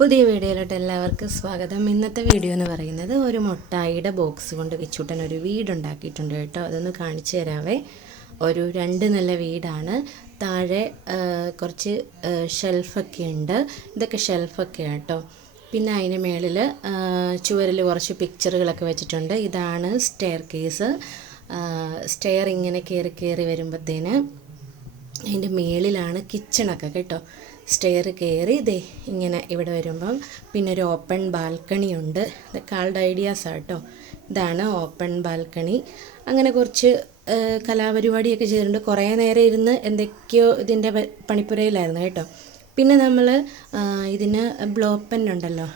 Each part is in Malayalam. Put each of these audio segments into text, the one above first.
പുതിയ വീഡിയോയിലോട്ട് എല്ലാവർക്കും സ്വാഗതം. ഇന്നത്തെ വീഡിയോ എന്ന് പറയുന്നത് ഒരു മുട്ടായിയുടെ ബോക്സ് കൊണ്ട് വിച്ചൂട്ടൻ ഒരു വീടുണ്ടാക്കിയിട്ടുണ്ട് കേട്ടോ. അതൊന്ന് കാണിച്ചു തരാവേ. ഒരു 2 നില വീടാണ്. താഴെ കുറച്ച് ഷെൽഫൊക്കെ ഉണ്ട്. ഇതൊക്കെ ഷെൽഫൊക്കെ കേട്ടോ. പിന്നെ അതിന് മേളിൽ ചുവരിൽ കുറച്ച് പിക്ചറുകളൊക്കെ വെച്ചിട്ടുണ്ട്. ഇതാണ് സ്റ്റെയർ കേസ്. സ്റ്റെയർ ഇങ്ങനെ കയറി വരുമ്പോഴത്തേന് അതിൻ്റെ മേളിലാണ് കിച്ചണൊക്കെ കേട്ടോ. സ്റ്റെയർ കയറി ഇതേ ഇങ്ങനെ ഇവിടെ വരുമ്പം പിന്നെ ഒരു ഓപ്പൺ ബാൽക്കണി ഉണ്ട്. ഇതൊക്കെ ആളുടെ ഐഡിയാസാണ് കേട്ടോ. ഇതാണ് ഓപ്പൺ ബാൽക്കണി. അങ്ങനെ കുറച്ച് കലാപരിപാടിയൊക്കെ ചെയ്തിട്ടുണ്ട്. കുറേ നേരം ഇരുന്ന് എന്തൊക്കെയോ ഇതിൻ്റെ പണിപ്പുരയിലായിരുന്നു കേട്ടോ. പിന്നെ നമ്മൾ ഇതിന് ബ്ലോ പെൻ ഉണ്ടല്ലോ,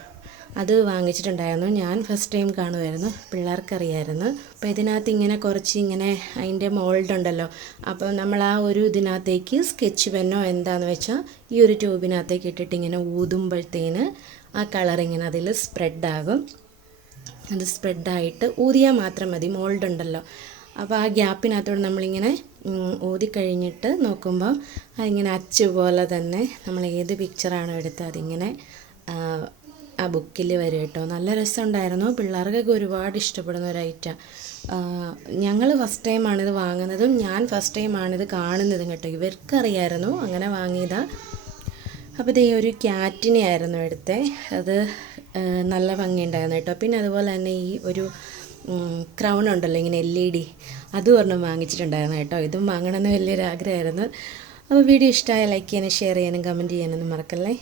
അത് വാങ്ങിച്ചിട്ടുണ്ടായിരുന്നു. ഞാൻ ഫസ്റ്റ് ടൈം കാണുമായിരുന്നു, പിള്ളേർക്കറിയായിരുന്നു. അപ്പോൾ ഇതിനകത്ത് ഇങ്ങനെ കുറച്ച് ഇങ്ങനെ അതിൻ്റെ മോൾഡ് ഉണ്ടല്ലോ. അപ്പോൾ നമ്മൾ ആ ഒരു ഇതിനകത്തേക്ക് സ്കെച്ച് പെന്നോ എന്താണെന്ന് വെച്ചാൽ ഈ ഒരു ട്യൂബിനകത്തേക്ക് ഇട്ടിട്ട് ഇങ്ങനെ ഊതുമ്പോഴത്തേന് ആ കളർ ഇങ്ങനെ അതിൽ സ്പ്രെഡാകും. അത് സ്പ്രെഡായിട്ട് ഊതിയാൽ മാത്രം മതി. മോൾഡ് ഉണ്ടല്ലോ, അപ്പോൾ ആ ഗ്യാപ്പിനകത്തോട് നമ്മളിങ്ങനെ ഊതിക്കഴിഞ്ഞിട്ട് നോക്കുമ്പോൾ അതിങ്ങനെ അച്ച് പോലെ തന്നെ നമ്മൾ ഏത് പിക്ചറാണോ എടുത്തത് അതിങ്ങനെ ആ ബുക്കിൽ വരും കേട്ടോ. നല്ല രസമുണ്ടായിരുന്നു. പിള്ളേർക്കൊക്കെ ഒരുപാട് ഇഷ്ടപ്പെടുന്ന ഒരു ഐറ്റം. ഞങ്ങൾ ഫസ്റ്റ് ടൈമാണിത് വാങ്ങുന്നതും ഞാൻ ഫസ്റ്റ് ടൈമാണിത് കാണുന്നതും കേട്ടോ. ഇവർക്കറിയായിരുന്നു, അങ്ങനെ വാങ്ങിയതാണ്. അപ്പോൾ ഇതേ ഒരു ക്യാറ്റിനെ ആയിരുന്നു എടുത്തത്. അത് നല്ല ഭംഗിയുണ്ടായിരുന്നു കേട്ടോ. പിന്നെ അതുപോലെ തന്നെ ഈ ഒരു ക്രൗൺ ഉണ്ടല്ലോ ഇങ്ങനെ LED, അതും ഒരെണ്ണം വാങ്ങിച്ചിട്ടുണ്ടായിരുന്നു കേട്ടോ. ഇതും വാങ്ങണമെന്ന് വലിയൊരാഗ്രഹമായിരുന്നു. അപ്പോൾ വീഡിയോ ഇഷ്ടമായ ലൈക്ക് ചെയ്യാനും ഷെയർ ചെയ്യാനും കമൻറ്റ് ചെയ്യാനൊന്നും മറക്കല്ലേ.